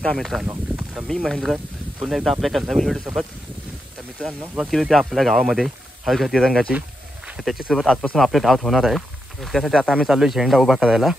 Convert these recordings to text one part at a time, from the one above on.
नमस्कार मित्रांनो, तर मी महेंद्र पुन्हा एकदा आपल्या एका नवीन व्हिडिओसोबत. तर मित्रांनो सुरुवात केली होती आपल्या गावामध्ये हर घर तिरंगाची. तर त्याच्यासोबत आजपासून आपल्या गावात होणार आहे. त्यासाठी आता आम्ही चाललो झेंडा उभा करायला.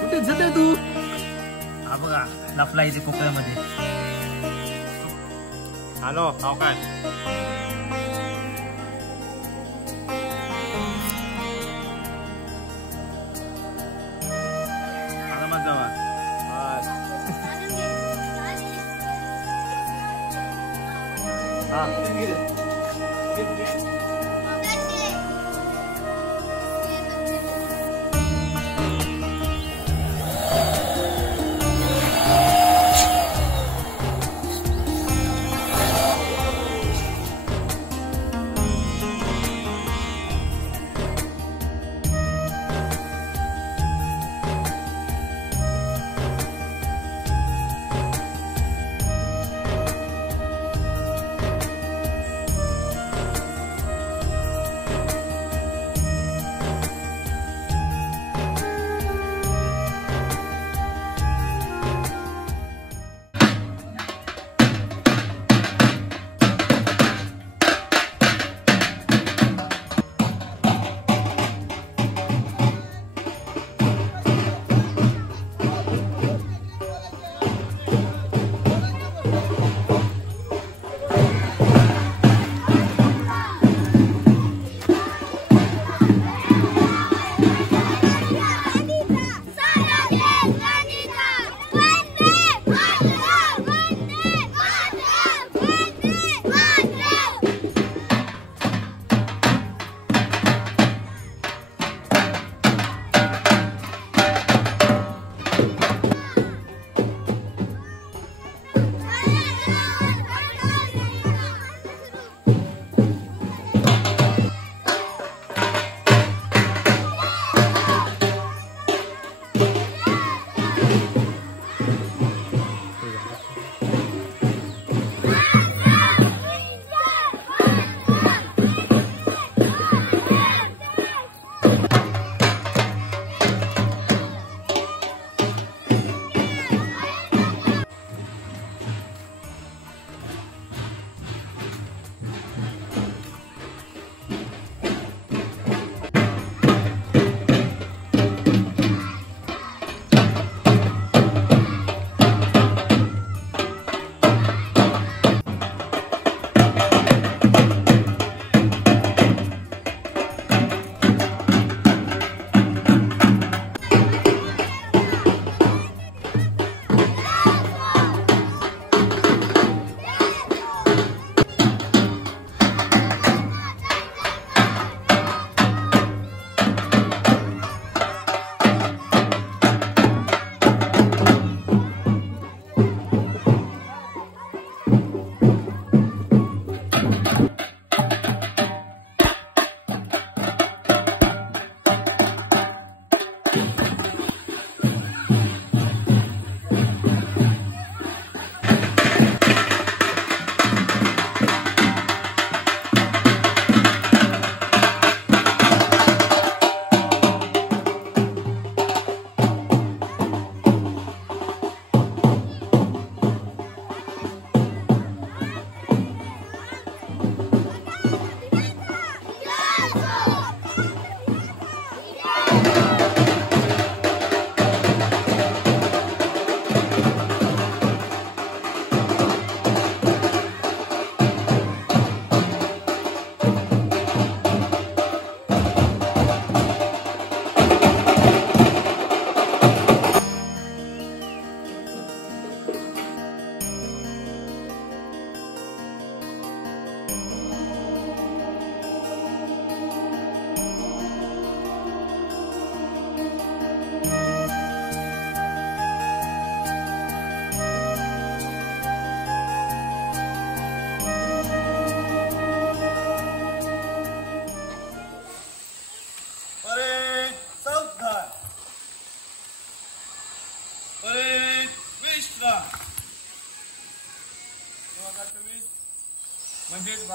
कुठे जाते तू? हा बघा लफला इथे कोकणामध्ये. हॅलो काय आरामात जावा.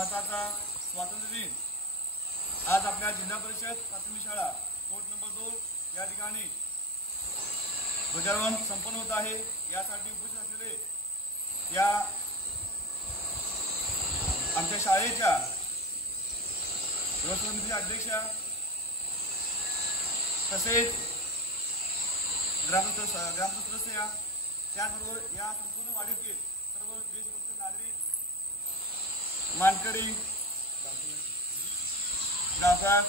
भारताचा स्वातंत्र्य दिन आज आपल्या जिल्हा परिषद प्राथमिक शाळा कोट नंबर 2 या ठिकाणी ध्वजारोहण संपन्न होत आहे। यासाठी उपस्थित असलेले या आमच्या शाळेच्या व्यवस्थापन समितीच्या अध्यक्षा तसेच ग्रामस्थ सदस्य त्याचबरोबर या संपूर्ण वाडीतील सर्व देशभक्त नागरिक मानकरी ग्राहक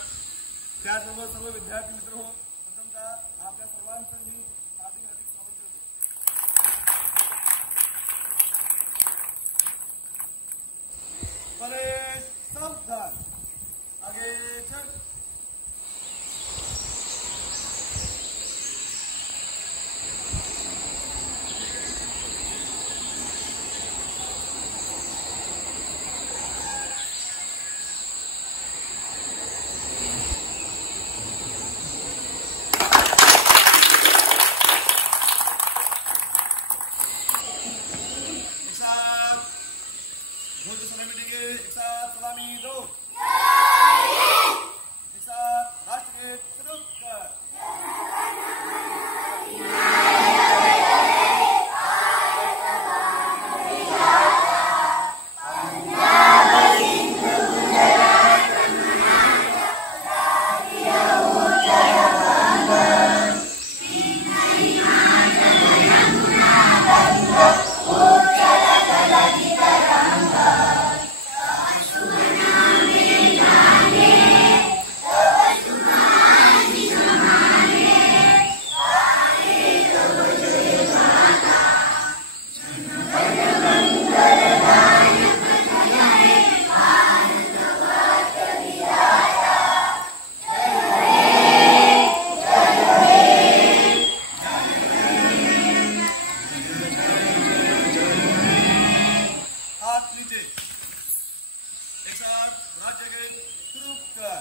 त्याचबरोबर सर्व विद्यार्थी मित्र हो, प्रथमतः आपल्या सर्वांचं मी हार्दिक स्वागत करतो। परेड सावधान, आगे चल। एक साथ सलामी दो, एक साथ राष्ट्रगीत शुरू कर। एक साथ राष्ट्रगीत शुरू कर।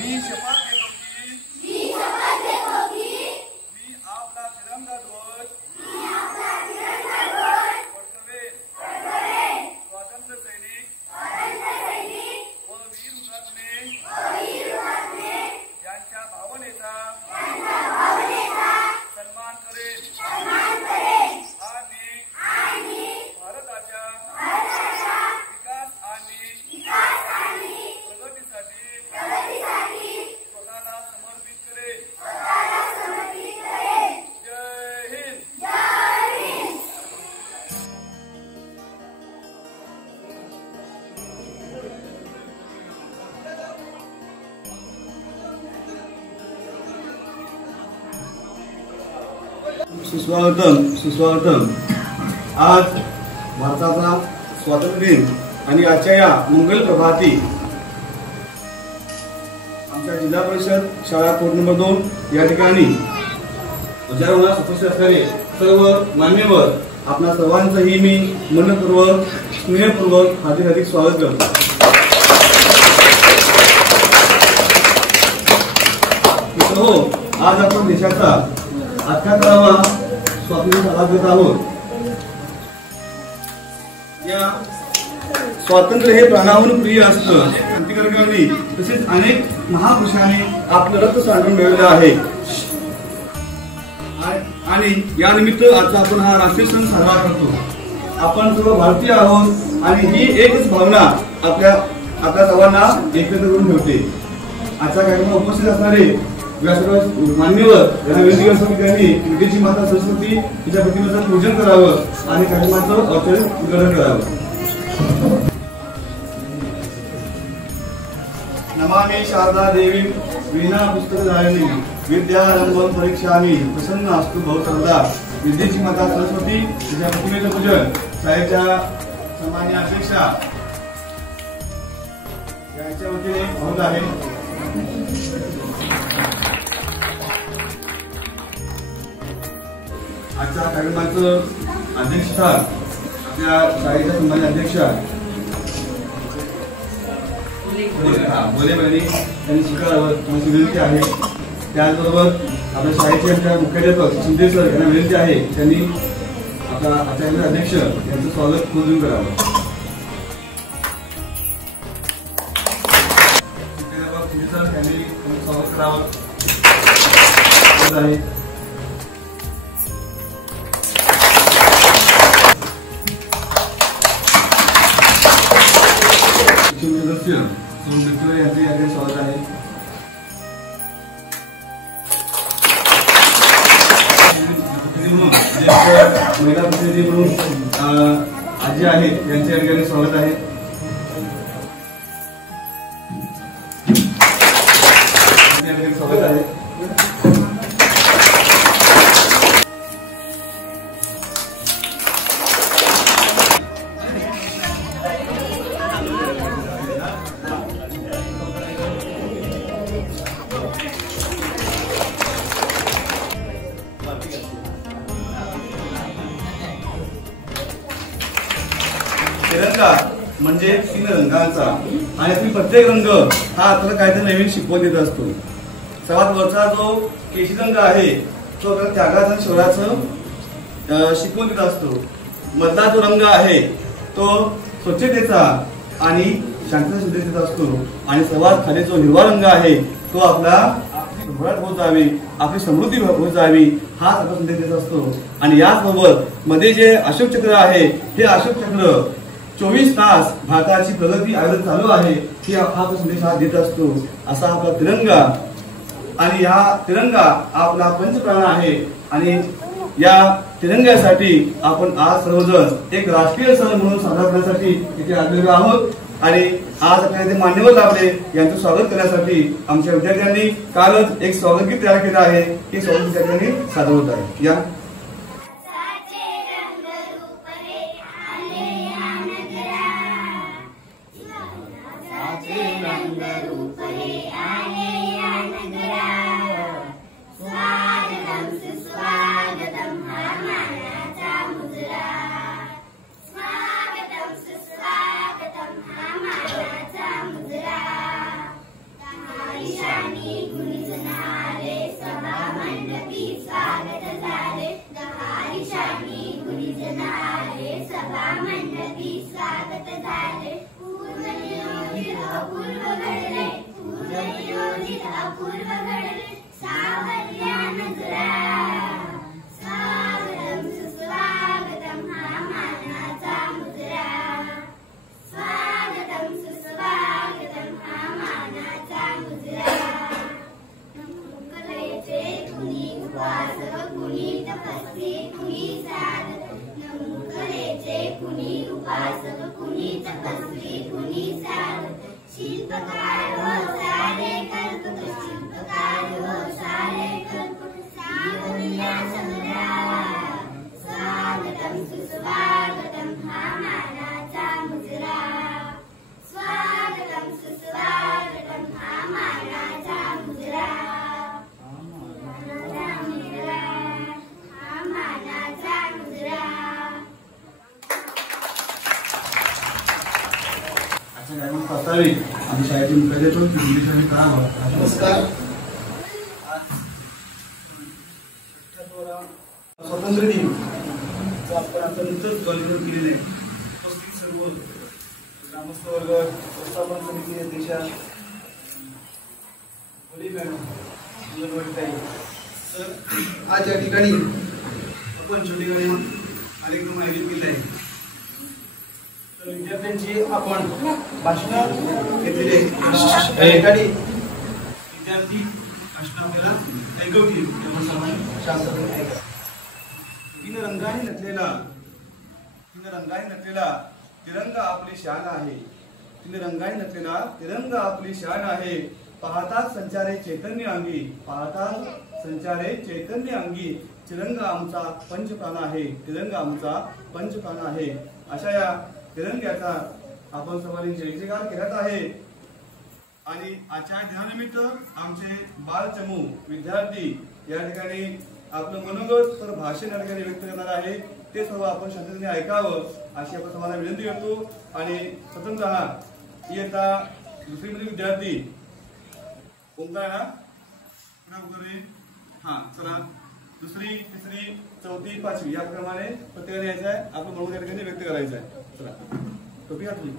मी शपथ घेतो की मी आपला तिरंगा ध्वज फडकवेन. स्वातंत्र्य सैनिक व वीर हुतात्मे यांच्या भावनेचा सन्मान करेन आणि भारताच्या विकास आणि प्रगतीसाठी स्वतःला समर्पित करेन. जय हिंद. सुस्वागतम सुस्वागतम. आज भारताचा स्वातंत्र्य दिन आणि आजच्या या मंगल प्रभाती आमच्या जिल्हा परिषद शाळा कोट नंबर 2 या ठिकाणी ध्वजारोहणास उपस्थित असलेले सर्व मान्यवर आपणा सर्वांचंही मी मनपूर्वक स्नेहपूर्वक हार्दिक स्वागत करतो. मित्रहो, आज आपण देशाचा 78वा स्वातंत्र्य साजरा करत आहोत. या स्वातंत्र्य हे प्राणाहून प्रिय असतं. क्रांतिकारकांनी तसेच अनेक महापुरुषांनी आपलं रक्त सांडून मिळवलं आहे आणि या निमित्त आज आपण हा राष्ट्रीय सण साजरा करतो. आपण सर्व भारतीय आहोत आणि ही एकच भावना आपल्या सर्वांना एकत्र करून ठेवते. आजच्या कार्यक्रमात उपस्थित असणारे मान्यवर यांना विनंती करतो की त्यांनी विदेशी माता सरस्वती तिच्या प्रतिमेचं पूजन करावं आणि कार्यक्रमाचं औपचारिक उद्घाटन करावं. नमामि शारदा देवी वीणा पुस्तकधारिणी विद्यारंभं परीक्षामि प्रसन्न अस्तु भवसर्वदा. विद्येची माता सरस्वती तिच्या प्रतिमेचं पूजन शाळेच्या सन्माननीय अध्यक्षा यांच्या वतीने होत आहे. आजच्या कार्यक्रमाचं अध्यक्षस्थान आपल्या शाळेच्या सन्माननीय अध्यक्षा बोले बहिणी त्यांनी स्वीकारावं माझी विनंती आहे. त्याचबरोबर आपल्या शाळेचे आमच्या मुख्याध्यापक शिंदे सर यांना विनंती आहे त्यांनी आपला आचार्य अध्यक्ष यांचं स्वागत पूजन करावं. मुख्याध्यापक शिंदे सर यांनी स्वागत करावं. यांचे स्वागत आहे. महिला प्रतिनिधी म्हणून आजी आहेत यांचे या ठिकाणी स्वागत आहे. स्वागत आहे. तिरंगा म्हणजे 3 रंगांचा आणि यातील प्रत्येक रंग हा आपल्याला काहीतरी नवीन शिकवण देत असतो. सर्वात वरचा जो केशरी रंग आहे तो आपल्याला त्यागाचं आणि शौर्याचं शिकवण देत असतो. मधला जो रंग आहे तो स्वच्छतेचा आणि शांततेचा संदेश देत असतो आणि सर्वात खाली जो हिरवा रंग आहे तो आपला भरभराट होत जावी, आपली समृद्धी होत जावी हा सगळा संदेश देत असतो. आणि याचबरोबर मध्ये जे अशोक चक्र आहे हे अशोक चक्र 24 तास भारताची प्रगती आयोजित चालू आहे ही हा संदेश हा देत असतो. असा आपला तिरंगा आणि हा तिरंगा आपला पंचप्राण आहे आणि या तिरंग्यासाठी आपण आज सर्वजण एक राष्ट्रीय सण म्हणून साजरा करण्यासाठी इथे आलेलो आहोत. आणि आज आपल्याला मान्यवर लाभले यांचं स्वागत करण्यासाठी आमच्या विद्यार्थ्यांनी कालच एक स्वागत गीत तयार केलं आहे. हे स्वागत विद्यार्थ्यांनी सादर होत आहे. या Isha अपूर्व घडले पूर्वनियोजित अपूर्व घडले सावल्या नजरा स्वागतम सुस्वागतम हा मानाचा मुजरा स्वागतम सुस्वागतम हा मानाचा मुजरा नमुकलेचे कुणी उपासक कुणी तपस्वी कुणी साधक नमुकलेचे कुणी उपासक कुणी तपस्वी कुणी साधक शिल्पकार हो सारे कल्पक शिल्पकार हो सारे कल्पक सावल्या समरा स्वागतम सुस्वागतम हा मानाचा मुजरा स्वागतम सुस्वागतम हा मानाचा मुजरा मानाचा मुजरा हा मानाचा मुजरा असावी आम्ही शाळेतून मुख्य देतो इंग्लिश का नमस्कार. स्वातंत्र्य दिन आपण आता नुकतंच कॉलेजवर केलेलं आहे. उपस्थित सर्व ग्रामस्थ वर्ग व्यवस्थापन समिती अध्यक्षा बोली मॅडम अंगणवाडी तर आज या ठिकाणी आपण छोटेखानी कार्यक्रम आयोजित केला आहे. तर विद्यार्थ्यांची आपण भाषण घेतलेली आहे. विद्यार्थी भाषण आपल्याला ऐकवतील तेव्हा सर्वांनी शांतपणे ऐका. तीन रंगाने नटलेला तिरंगा आपली शान आहे. तीन रंगाने नटलेला तिरंगा आपली शान आहे. पाहताच संचारे चैतन्य अंगी तिरंगा आमचा पंचप्राण आहे. तिरंगा आमचा पंचप्राण आहे. अशा या तिरंग्याचा आपण सर्वांनी जयजयकार केला आहे. आणि आजच्या दिनानिमित्त आमचे बालचमू विद्यार्थी या ठिकाणी आपलं मनोगत तर भाषण या ठिकाणी व्यक्त करणार आहे. ते सर्व आपण शांततेने ऐकावं अशी आपण सर्वांना विनंती करतो. आणि स्वतंत्रः इयत्ता दुसरीमधील विद्यार्थी कोणता आहे ना वगैरे हा चला दुसरी तिसरी चौथी पाचवी याप्रमाणे प्रत्येकाने यायचं आहे. आपलं मनोगत या ठिकाणी व्यक्त करायचं आहे. चला टोपी घातली.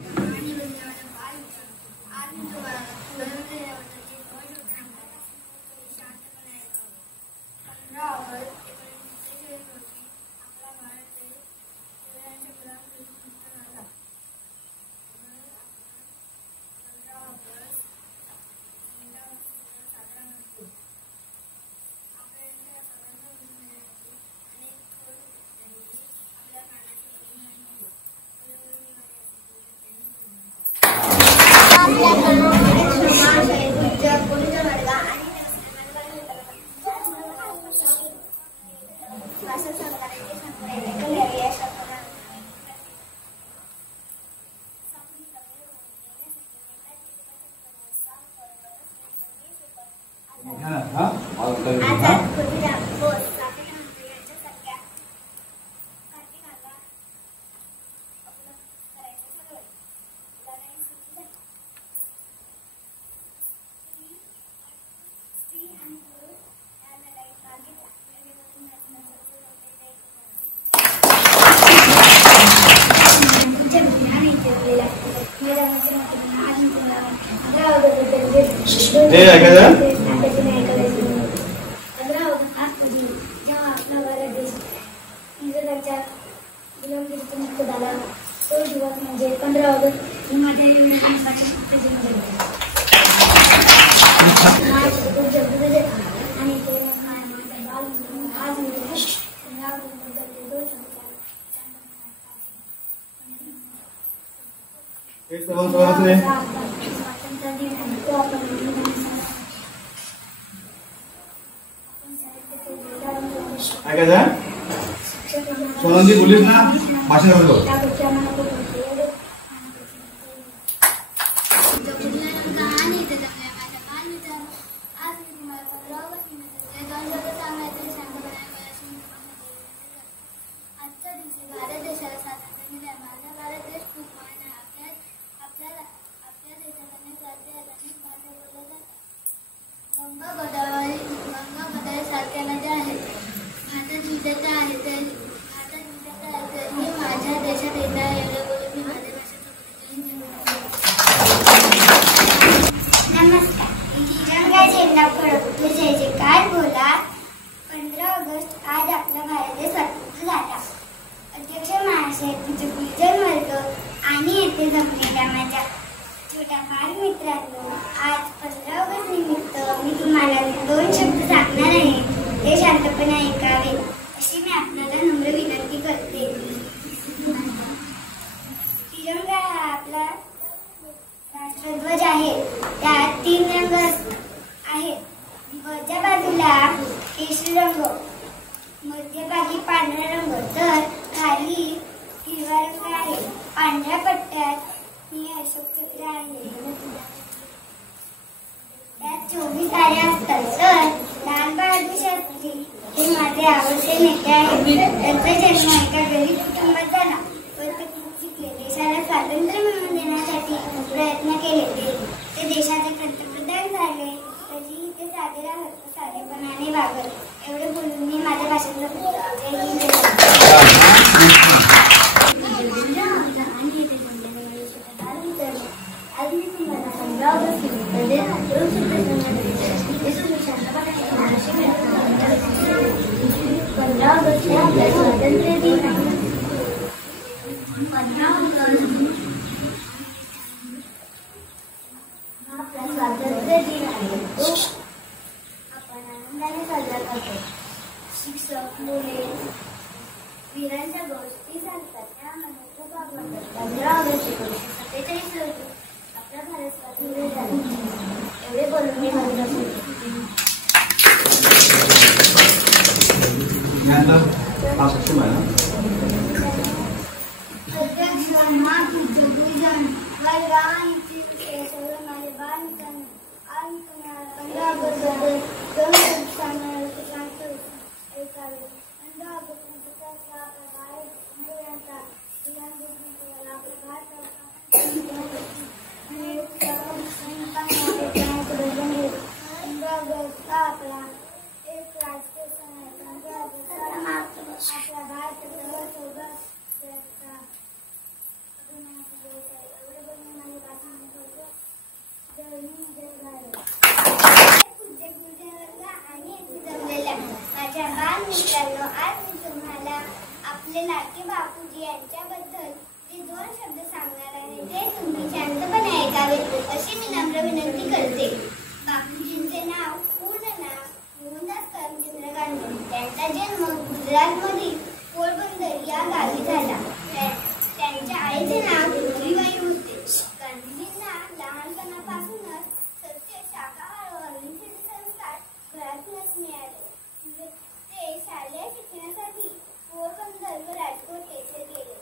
सोनंदी बोलीस ना भाषण करतो. माझ्या देशात फडकत्या फडकते जय जयकार बोला. 15 ऑगस्ट आज आपला भारत देश स्वतंत्र झाला. अध्यक्ष महाशय, तुझे गुरुजन वर्ग आणि येथे जमलेल्या माझ्या छोट्या बालमित्रांनो, आज 15 ऑगस्ट निमित्त मी तुम्हाला 2 शब्द सांगणार आहे. ते शांतपणे ऐकावे अशी मी आपल्याला नम्र विनंती करते. तिरंगा हा आपला राष्ट्रध्वज आहे. त्यात 3 रंग आहेत. वरच्या बाजूला केशरी रंग, मध्यभागी पांढरा रंग, तर खाली हिरवा रंग आहे. पांढऱ्या पट्ट्यात ही अशोक चक्र आहे. त्यात 24 तारे असतात. तर लाल बहादूर शास्त्री हे माझे आवडते नेते आहेत. त्यांचा जन्म एका गरीब कुटुंबात झाला. पण ते खूप शिकले. देशाला स्वातंत्र्य मिळवून देण्यासाठी प्रयत्न केले. ते देशाचे पंतप्रधान झाले. तरीही ते साधे राहत, साधेपणाने वागत. एवढे बोलून मी माझ्या भाषण आज मी तुम्हाला 15 ऑगस्ट हे आपल्या स्वातंत्र्य दिन आहे. 15 ऑगस्ट हा आपला स्वातंत्र्य दिन आहे. तो आपण आनंदाने साजरा करतो. शिक्षक, मुले वीरांच्या गोष्टी सांगतात. त्यामध्ये खूप आवडतात. 15 ऑगस्ट 1947 रोजी आपला भारत स्वातंत्र्य झाला. एवढे बोलून मी माझं अध्यक्ष महापूज्य गुरुजन वर्ग आणि सगळं माझे बालमित्रांनो, आज तुम्हाला 15 ऑगस्ट बद्दल 2 शब्द सांगतो ऐकावे. 15 ऑगस्ट आपला भारत यांचा आपला एक राष्ट्रीय सण आहे. 15 ऑगस्ट आपला भारत माझ्या बालमित्रांनो, आज मी तुम्हाला आपले लाडके बापूजी यांच्याबद्दल जे 2 शब्द सांगणार आहे ते तुम्ही शांतपणे ऐकावे अशी मी नम्र विनंती करते. बापूजींचे नाव पूर्ण नाव मोहनदास करमचंद गांधी. त्यांचा जन्म गुजरातमधील पोरबंदर या गावी झाला. त्यांच्या आईचे नाव जोतीबाई होते. गांधीजींना लहानपणापासूनच सत्य, शाकाहार व अहिंसेचे संस्कार घरातूनच मिळाले. ते शालेय शिक्षणासाठी पोरबंदर व राजकोट येथे गेले.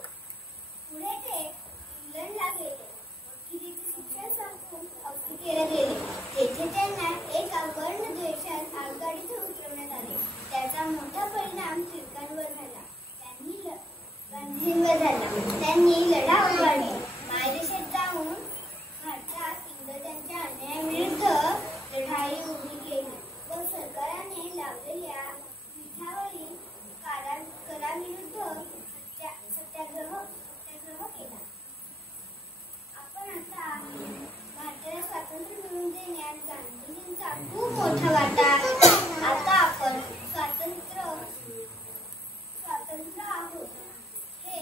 पुढे ते इंग्लंडला गेले. वकिलीचे शिक्षण संपवून आफ्रिकेला गेले. तेथे त्यांना एका वर्ण द्वेषात आगगाडीत उतरवण्यात आले. त्याचा मोठा परिणाम टिळकांवर झाला. गांधीजींवर झाला. त्यांनी लढा उभारला. मायदेशात जाऊन भारतात इंग्रजांच्या अन्यायाविरुद्ध लढाई उभी केली व सरकारने लावलेल्या पीठावरील कराविरुद्ध सत्याग्रह केला. आपण आता भारताला स्वातंत्र्य मिळवून देण्यात गांधीजींचा खूप मोठा वाटा. आता आपण स्वातंत्र्य आहोत हे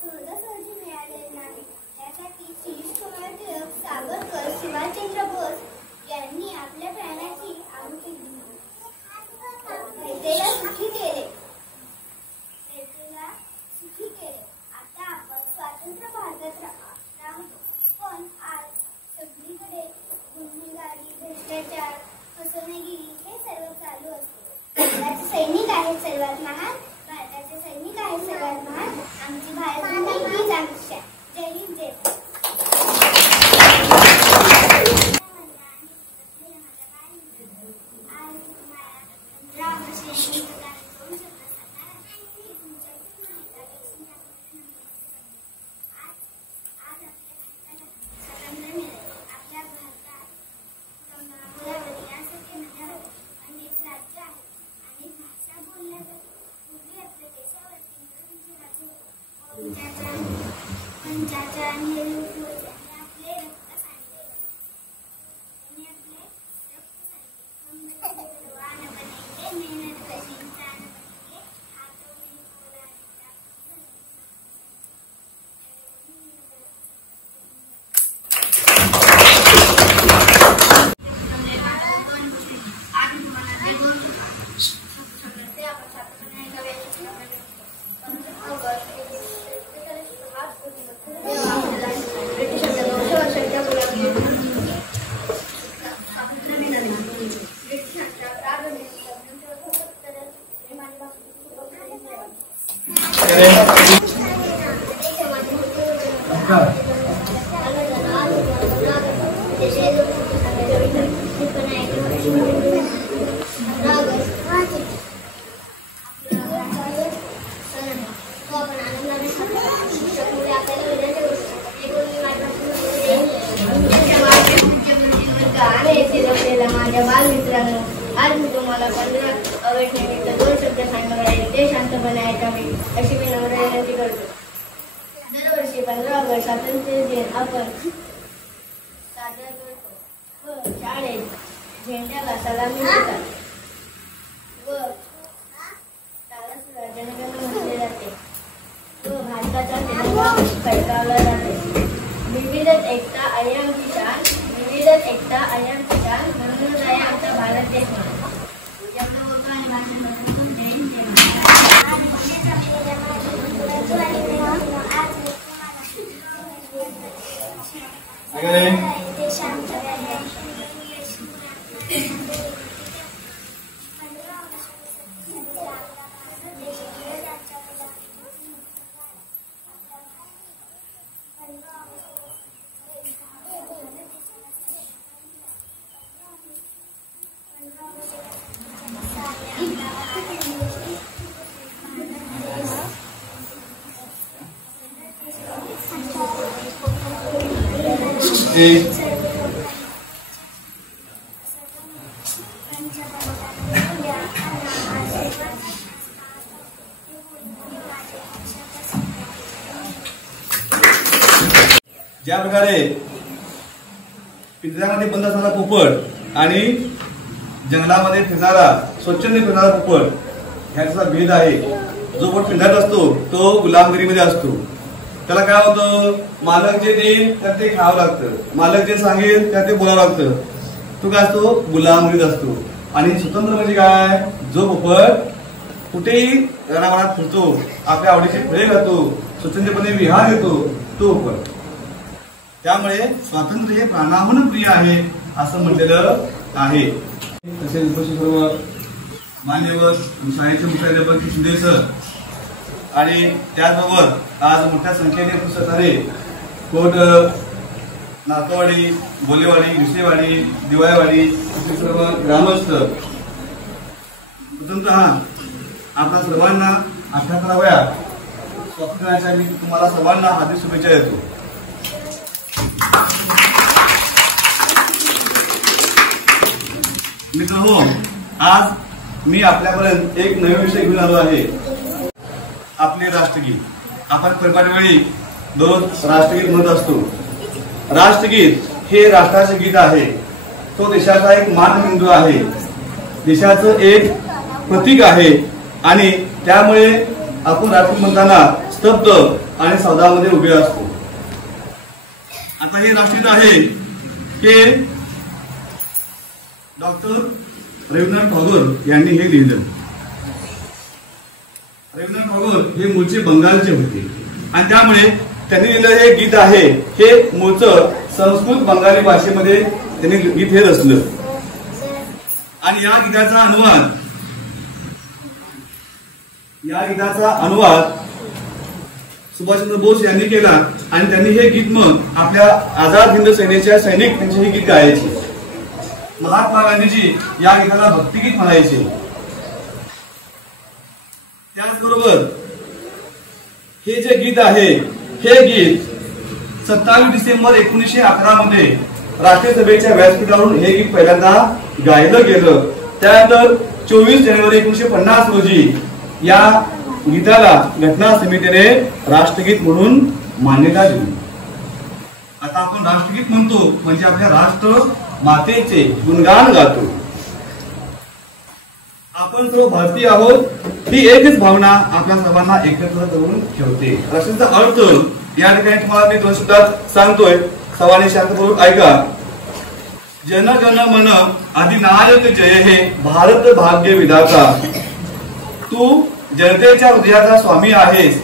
सहजासहजी मिळालेले नाही. त्यासाठी शिरीषकुमार टिळक, सावरकर, सुभाषचंद्र बोस यांनी आपल्या प्राणाची आहुती दिली. रयतेला सुखी केले. आता आपण स्वतंत्र भारतात राहतो. पण आज सगळीकडे गुन्हेगारी, भ्रष्टाचार, फसवणुकी हे सर्व चालू असते. भारताचे सैनिक आहेत सर्वात महान. भारताचे सैनिक आहेत सर्वात महान. आमची भारत हीच आमची. जय हिंद, जय भारत. पंचाचा माझ्या बालमित्रांनो, आज मी तुम्हाला 15 ऑगस्ट निमित्त 2 शब्द सांगणार आहे. ते शांतपणे ऐकावे अशी मी नम्र विनंती करतो. दरवर्षी 15 ऑगस्ट स्वातंत्र्य दिन आपण साजरा करतो व शाळेत झेंड्याला सलामी देतात व तालासुरात जनगणना म्हटले जाते व भारताचा तिरंगा फडकावला जातो. विविधत एकता अयम की शान, विविधत एकता अयम की शान, म्हणूनच आहे आमचा भारत देश. ज्या प्रकारे पिंजऱ्यामध्ये बंद असणारा पोपट आणि जंगलामध्ये फिरणारा स्वच्छंद फिरणारा पोपट ह्याचा भेद आहे. जो पोपट पिंजऱ्यात असतो तो गुलामगिरीमध्ये असतो. त्याला काय होतं, मालक जे देईल तर ते खावं लागतं, मालक जे सांगेल तर ते बोलावं लागतं. तो काय असतो, गुलामगिरीत असतो. आणि स्वतंत्र म्हणजे काय, जो पोपट कुठेही रानावनात फिरतो, आपल्या आवडीची फळे खातो, स्वतंत्रपणे विहार घेतो, तो पोपट. त्यामुळे स्वातंत्र्य हे प्राणाहून प्रिय आहे असं म्हटलेलं आहे. तसेच उपस्थित सर्व मान्यवर, शाळेचे मुख्याध्यापक शिंदे सर आणि त्याचबरोबर आज मोठ्या संख्येने उपस्थित झाले कोट नाकवाडी, बोलेवाडी, विसेवाडी, दिवाळवाडी सर्व ग्रामस्थ. प्रथमतः आपल्या सर्वांना 78व्या स्वातंत्र्याच्या मी तुम्हाला सर्वांना हार्दिक शुभेच्छा देतो. मित्रांनो, आज मी आपल्यापर्यंत एक नवीन विषय घेऊन आलो आहे, आपले राष्ट्रगीत. आपण परिपाठवेळी दररोज राष्ट्रगीत म्हणत असतो. राष्ट्रगीत हे राष्ट्राचे गीत आहे. तो देशाचा एक मानबिंदू आहे, देशाचं एक प्रतीक आहे आणि त्यामुळे आपण राष्ट्रगीत म्हणताना स्तब्ध आणि सौदामध्ये उभे असतो. आता हे राष्ट्रगीत आहे हे डॉक्टर रवींद्रनाथ टागोर यांनी हे लिहिलं. रवींद्रनाथ टागोर हे मूळचे बंगालचे होते आणि त्यामुळे त्यांनी लिहिलं हे गीत आहे हे मूळचं संस्कृत बंगाली भाषेमध्ये त्यांनी गीत हे रचलं. आणि या गीताचा अनुवाद सुभाषचंद्र बोस यांनी केला आणि त्यांनी हे गीत मग आपल्या आझाद हिंद सेनेच्या सैनिक त्यांचे हे गीत गायचे. महात्मा गांधीजी या गीताला भक्तिगीत म्हणायचे. त्याचबरोबर हे जे गीत आहे हे गीत 27 डिसेंबर 1911 मध्ये राष्ट्रसभेच्या व्यासपीठावरून हे गीत पहिल्यांदा गायलं गेलं. त्यानंतर 24 जानेवारी 1950 रोजी या गीताला घटना समितीने राष्ट्रगीत म्हणून मान्यता दिली. आता आपण राष्ट्रगीत म्हणतो म्हणजे आपल्या राष्ट्र मातेचे गुणगान गातो. आपण सर्व भारतीय आहोत ही एकच भावना आपल्या सर्वांना एकत्र करून ठेवते. राष्ट्राचा अर्थ या ठिकाणी तुम्हाला मी 2 शब्दात सांगतोय, सर्वांनी शांतपूर्वक ऐका. जन गण मन अधिनायक जय हे भारत भाग्य विधाता. तू जनतेच्या हृदयाचा स्वामी आहेस,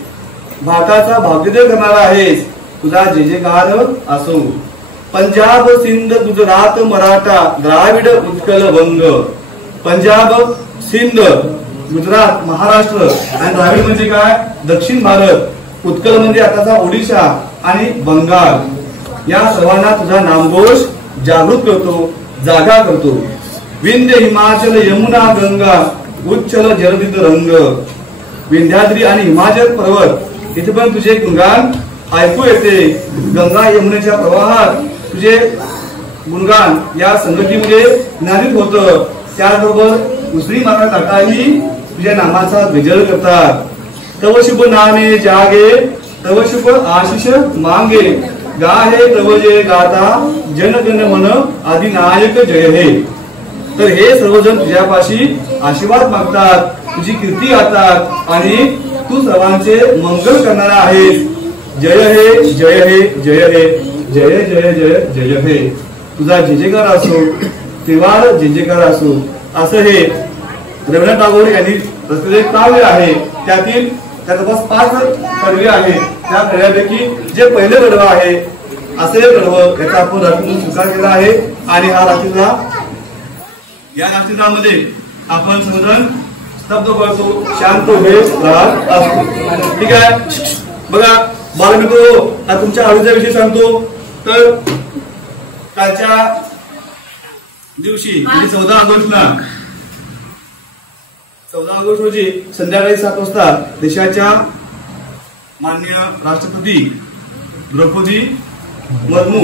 भारताचा भाग्योदय करणारा आहेस, तुझा जय जयकार असो. पंजाब सिंध गुजरात मराठा द्राविड उत्कल वंग. पंजाब सिंध गुजरात, महाराष्ट्र आणि द्राविड म्हणजे काय दक्षिण भारत, उत्कल म्हणजे आताचा ओडिशा आणि बंगाल या सर्वांना तुझा नामघोष जागृत करतो, जागा करतो. विंध्य हिमाचल यमुना गंगा उच्चल जलदित रंग. विंध्याद्री आणि हिमाचल पर्वत इथे पण तुझे गुणगान ऐकू येते. गंगा यमुनेच्या प्रवाहात तुझे गुणगान या संगतीमध्ये ज्ञानित होतं. त्याचबरोबर उसळी माता काटाही तुझ्या नामाचा गजर करतात. तव शुभ नामे जागे तव शुभ आशिष मांगे. गाहे तव जय गाता जन गण मन आदिनायक जय हे. तर हे सर्वजण तुझ्यापाशी आशीर्वाद मागतात, तुझी कीर्ती गातात आणि तू सर्वांचे मंगल करणारा आहेस. जय हे जय हे जय हे जय जय जय जय हे. तुझा जयजयकार असो, त्रिवार जयजयकार असो. असं हे रवींद्रनाथ टागोर यांनी रचलेले काव्य आहे. त्यातील जवळपास 5 कडवे आहेत. त्या कडव्यापैकी जे पहिले कडवं आहे असे कडवं याचा आपण राष्ट्रीय स्वीकार केला आहे. आणि हा राष्ट्रीय या राष्ट्रीयमध्ये आपण सर्वजण स्तब्ध करतो, शांत हे राहत असतो. ठीक आहे. बघा बालमित्र, तुमच्या आवडीचा विषय सांगतो. तर कालच्या दिवशी म्हणजे 14 ऑगस्ट रोजी संध्याकाळी 7 वाजता देशाच्या माननीय राष्ट्रपती द्रौपदी मुर्मू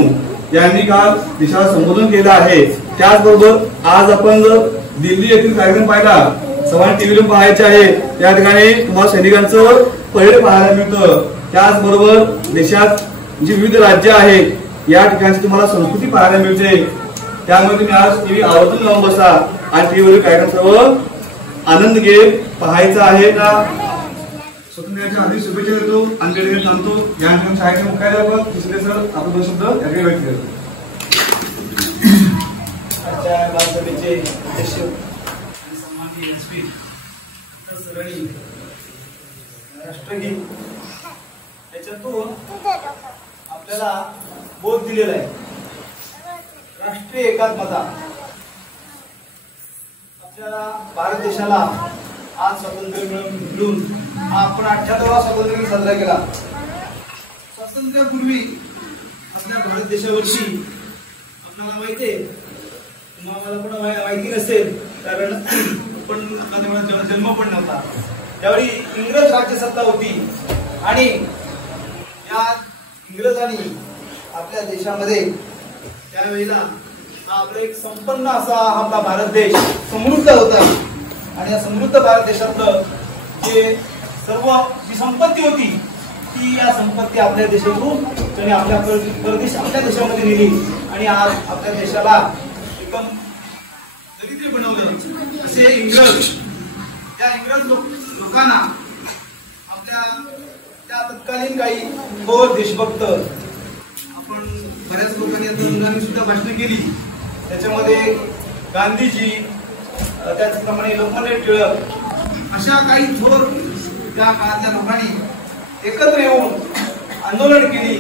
यांनी काल देशाला संबोधन केलं आहे. त्याचबरोबर आज आपण जर दिल्ली येथील कार्यक्रम पाहिला, सर्वांनी टीव्हीवर पाहायचे आहे. या ठिकाणी तुम्हाला सैनिकांचं परेड पाहायला मिळतं. त्याचबरोबर देशात जी विविध राज्य आहेत या ठिकाणची तुम्हाला संस्कृती पाहायला मिळते. त्यामुळे तुम्ही आज टीव्ही आवर्जून लावून बसा आणि टीव्हीवरील कार्यक्रम सर्व आनंद घे पाहायचा आहे का. स्वातंत्र्याच्या आधी शुभेच्छा देतो आणि त्याठिकाणी थांबतो. या ठिकाणी शाळेचे मुख्याध्यापक दुसरे सर आपण 2 शब्द या ठिकाणी व्यक्त करतो. आजच्या बालसभेचे अध्यक्ष आणि सन्माननीय एसपी सरांनी राष्ट्रगीत याच्यातून आपल्याला बोध दिलेला आहे. राष्ट्रीय एकात्मता. आपल्याला भारत देशाला आज स्वातंत्र्य मिळून आपण 78वा स्वातंत्र्य दिन साजरा केला. स्वातंत्र्यापूर्वी आपल्या भारत देशावरची आपल्याला माहिती आहे, तुम्हाला पण माहिती नसेल कारण पण आपला जन्म पण नव्हता. त्यावेळी इंग्रज राज्यसत्ता होती आणि या इंग्रजांनी आपल्या देशामध्ये त्यावेळेला आपला एक संपन्न असा आपला भारत देश समृद्ध होता. आणि या समृद्ध भारत देशातलं जे सर्व जी संपत्ती होती ती या संपत्ती आपल्या देशातून त्यांनी आपल्या देशामध्ये नेली आणि आज आपल्या देशाला एकदम दरिद्र बनवलं. असे इंग्रज त्या इंग्रज लोकांना आपल्या त्या तत्कालीन काही थोर देशभक्त आपण बऱ्याच लोकांनी सुद्धा भाषणं केली. त्याच्यामध्ये गांधीजी, त्याचप्रमाणे लोकमान्य टिळक अशा काही थोर त्या काळातल्या लोकांनी एकत्र येऊन आंदोलन केली.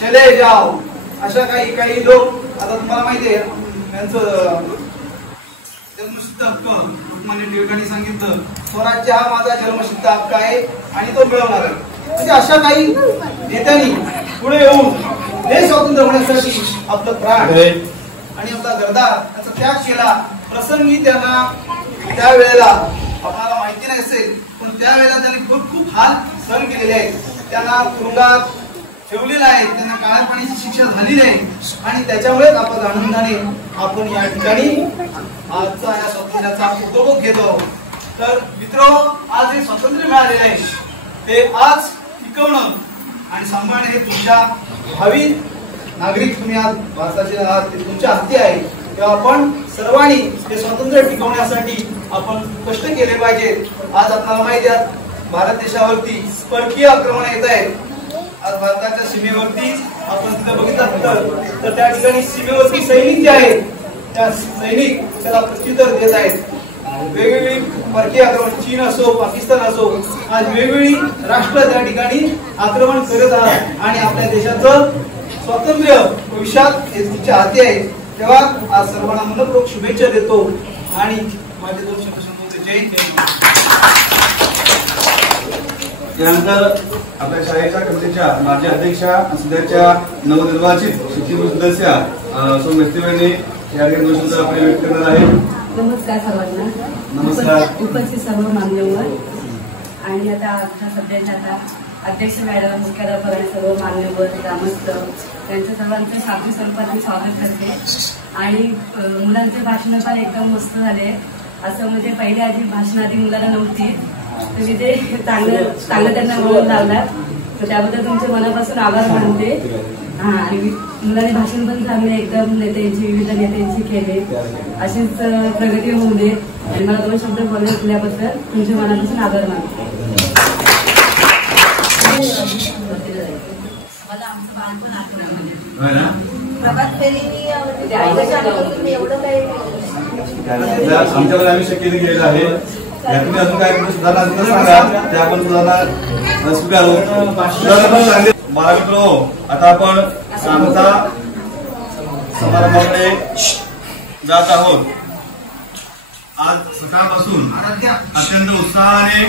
चले जाव अशा काही लोक. आता तुम्हाला माहिती आहे त्यांचं जन्मसिद्ध हक्क लोकमान्य टिळकांनी सांगितलं स्वराज्य हा माझा जन्मसिद्ध हक्क आहे आणि तो मिळवणार आहे. म्हणजे अशा काही नेत्यांनी पुढे येऊन देश स्वतंत्र होण्यासाठी आपलं प्राण आणि आपला गर्दा याचा त्याग केला. प्रसंगी त्यांना त्यावेळेला आपल्याला माहिती नाही असेल पण त्यावेळेला त्यांनी खूप हाल सहन केलेले आहेत. त्यांना तुरुंगात ठेवलेलं आहे, त्यांना काळ्या पाण्याची शिक्षा झालेली आहे आणि त्याच्यामुळेच आपण आनंदाने आपण या ठिकाणी आजचा या स्वातंत्र्याचा उपभोग घेतो. तर मित्र, आज हे स्वातंत्र्य मिळालेले आहे ते आज टिकवणं आणि सांभाळणं हे तुमच्या भावी नागरिक तुम्ही आज भारताचे आहात ते तुमच्या हाती आहे. तेव्हा आपण सर्वांनी हे स्वातंत्र्य टिकवण्यासाठी आपण कष्ट केले पाहिजेत. आज आपल्याला माहिती आहे भारत देशावरती परकीय आक्रमण येत आहेत. आज भारताच्या सीमेवरती आपण तिथं बघितलं तर त्या ठिकाणी सीमेवरती सैनिक जे आहेत त्या सैनिक त्याला प्रत्युत्तर देत आहेत. वेगवेगळी परकीय आक्रमण चीन असो पाकिस्तान असो आज वेगवेगळी राष्ट्र त्या ठिकाणी आक्रमण करत आहेत आणि आपल्या देशाचं स्वातंत्र्य भविष्यात हे तुमच्या हाती आहे. तेव्हा आज सर्वांना मनपूर्वक शुभेच्छा देतो आणि माझे 2 शब्द संबोधतो. जय हिंद. त्यानंतर आपल्या शाळेच्या कमिटीच्या माजी अध्यक्षा सध्याच्या नवनिर्वाचित शिक्षण सदस्या सौ मेस्तीवाणी या ठिकाणी 2 शब्द आपण व्यक्त करणार आहे. नमस्कार सर्वांना. नमस्कार. उपस्थित सर्व मान्यवर आणि आता सध्याच्या आता अध्यक्ष मॅडम, मुख्याध्यापक आणि सर्व मान्यवर ग्रामस्थ त्यांचं सर्वांचं शाब्दिक स्वरूपात मी स्वागत करते. आणि मुलांचे भाषण पण एकदम मस्त झाले. असं म्हणजे पहिले आधी भाषण आधी मुलांना नव्हती, तर मी ते चांगलं त्यांना म्हणून लावला, तर त्याबद्दल तुमचे मनापासून आभार मानते. आणि मुलांनी भाषण पण चांगले एकदम विविध नेत्यांची केले. अशीच प्रगती होऊ दे आणि मला 2 शब्द बोलल्याबद्दल तुमच्या मनापासून आभार मानते. मला आमचं बालपण आठवलं प्रभात फेरी एवढं काही आमच्याकडे आम्ही शक्य केलेलं आहे. यातून अजून काय सुधारणा सांगा ते आपण सुधारणा स्वीकारू. सुधारणा पण सांगते. बाळमित्रो, आता आपण सांगता समारंभाकडे जात आहोत. आज सकाळपासून अत्यंत उत्साहाने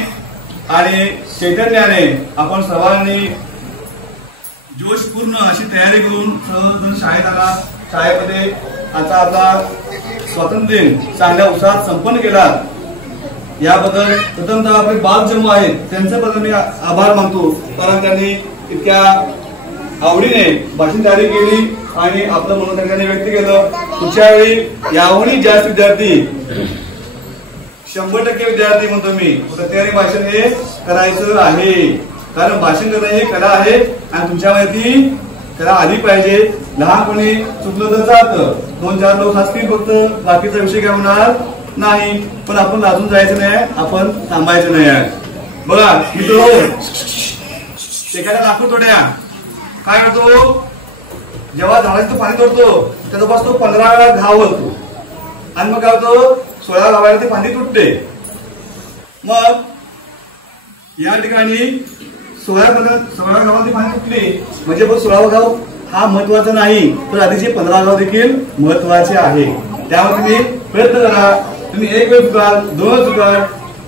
आणि चैतन्याने आपण सर्वांनी जोशपूर्ण अशी तयारी करून सर्वजण शाळेत आला. शाळेमध्ये आता आपला स्वातंत्र्य दिन चांगल्या उत्साहात संपन्न केला. याबद्दल प्रथमतः आपले बालजन्म आहेत त्यांचे पण मी आभार मानतो, कारण त्यांनी इतक्या आवडीने भाषण तयारी केली आणि आपलं म्हणून त्यांनी व्यक्त केलं. पुढच्या वेळी याहूनही जास्त विद्यार्थी 100% विद्यार्थी म्हणतो मी प्रत्येकाने भाषण हे करायचं आहे, कारण भाषण करणं ही कला आहे आणि तुमच्यामध्ये ती कला आली पाहिजे. लहानपणी चुकलं तर जातं, 2-4 लोक हसतील फक्त, बाकीचा विषय काय होणार नाही. पण आपण लाजून जायचं नाही, आपण थांबायचं नाही आहे. बघा मित्र, एखाद्या लाकूड तोड्या काय करतो, जेव्हा झाडाचं पाणी तोडतो त्याच्यापासून तो 15 वेळा घाव होतो आणि मग काय होतो, 16 गावाला ते पाणी तुटते. मग या ठिकाणी 16 गावाला पाणी तुटले म्हणजे पण 16 गाव हा महत्वाचा नाही, तर आधीचे 15 गाव देखील महत्वाचे आहे. त्यामुळे तुम्ही प्रयत्न करा. तुम्ही 1 वेळ चुकाल, 2 चुकाल,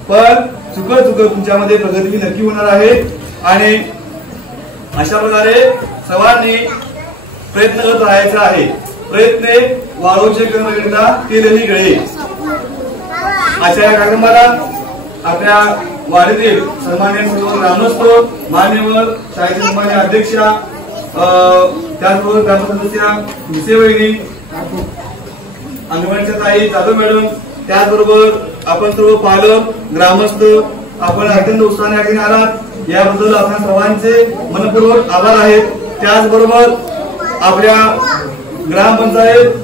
पण चुकत तुमच्यामध्ये प्रगती नक्की होणार आहे. आणि अशा प्रकारे सर्वांनी प्रयत्न करत राहायचा आहे. प्रयत्न वाढवचे कर्मकरिता केलेही गळे. अशा या कार्यक्रमाला आपल्या वाडीतील सन्मान्य सर्व ग्रामस्थ, मान्यवर, शाळेचे सन्मान्य अध्यक्षा, त्याचबरोबर ग्रामसदस्या विसेवहिनी, अंगणवाडीच्या ताई, जाधव मॅडम, त्याचबरोबर आपण सर्व पालक, ग्रामस्थ, आपण अत्यंत उत्साहाने आठवणी आलात. याबद्दल आपल्या सर्वांचे मनपूर्वक आभार आहेत. त्याचबरोबर आपल्या ग्रामपंचायत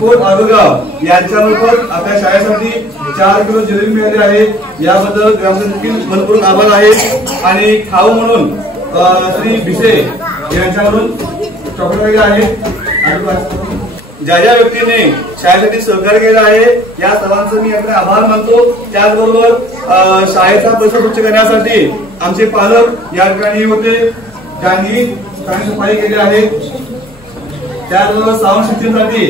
कोट आगगाव यांच्यामार्फत आपल्या शाळेसाठी 4 किलो जिलेबी मिळाली आहे. याबद्दल ग्रामपंचायत मनपूर्वक आभार आहे. आणि खाऊ म्हणून श्री भिसे यांच्याकडून चॉकलेट आहे. ज्या ज्या व्यक्तीने शाळेसाठी सहकार्य केलं आहे या सर्वांचं मी आपले आभार मानतो. त्याचबरोबर शाळेचा परिसर स्वच्छ करण्यासाठी आमचे पालक या ठिकाणी होते, त्यांनी सफाई केली आहे. त्याचबरोबर श्रावण शिक्षणासाठी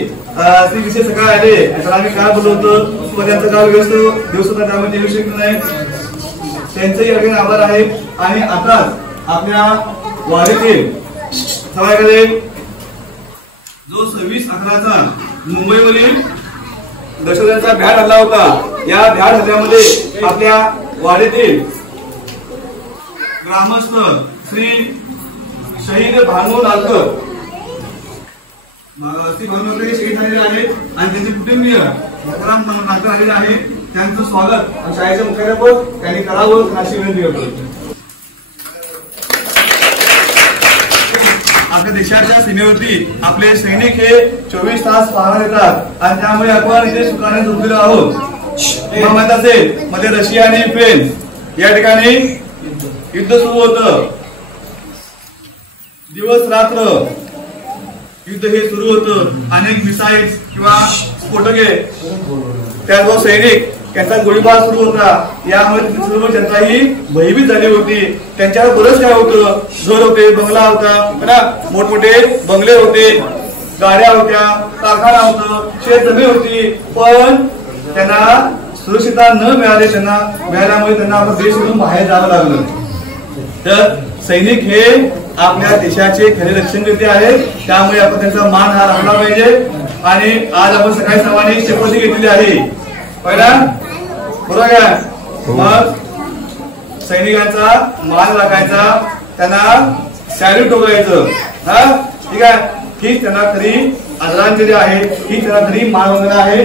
श्री विषय सकाळ आले, सरांनी काय बोलवतं, त्यांचा काल व्यस्त दिवस होता, त्यामध्ये येऊ शकत नाही, त्यांचंही या ठिकाणी आभार आहे. आणि आता आपल्या वाडीतील सभागृहामध्ये जो 26/11चा मुंबईवरील दहशतवाद्यांचा भ्याड हल्ला होता, या भ्याड हल्ल्यामध्ये आपल्या वाडीतील ग्रामस्थ श्री शहीद भानू लालकर शहीद झालेले आहेत आणि त्यांचे कुटुंबीय लालकर आलेले आहेत. त्यांचं स्वागत शाळेचे मुख्याध्यापक त्यांनी करावं अशी विनंती करतो. आपल्या देशाच्या सीमेवरती आपले सैनिक हे 24 तास पहारा देतात आणि त्यामुळे आपण इथे सुखाने झोपलेलो आहोत. माहित असेल मध्ये रशिया आणि युक्रेन या ठिकाणी युद्ध सुरू होतं. दिवस रात्र युद्ध हे सुरू होतं. अनेक मिसाईल्स किंवा स्फोटके, त्याचबरोबर सैनिक त्यांचा गोळीबार सुरू होता. यामुळे सर्व जनता ही भयभीत झाली होती. त्यांच्यावर बरंच काय होतं, घर होते, बंगला होता, मोठमोठे बंगले होते, गाड्या होत्या, कारखाना होतं, शेत जमीन होती, पण त्यांना सुरक्षितता न मिळाली. त्यांना मिळाल्यामुळे त्यांना आपला देश सोडून बाहेर जावं लागलं. तर सैनिक हे आपल्या देशाचे खरे रक्षणकर्ते आहेत, त्यामुळे आपण त्यांचा मान हा राखला पाहिजे. आणि आज आपण सकाळी सर्वांनी शपथ घेतलेली आहे. पहिला बरोबर का? मग सैनिकांचा मान राखायचा, त्यांना सॅल्यूट ठोकायचं. हा ठीक आहे. ही त्यांना खरी आदरांजली आहे, ही त्यांना खरी मानवंदना आहे.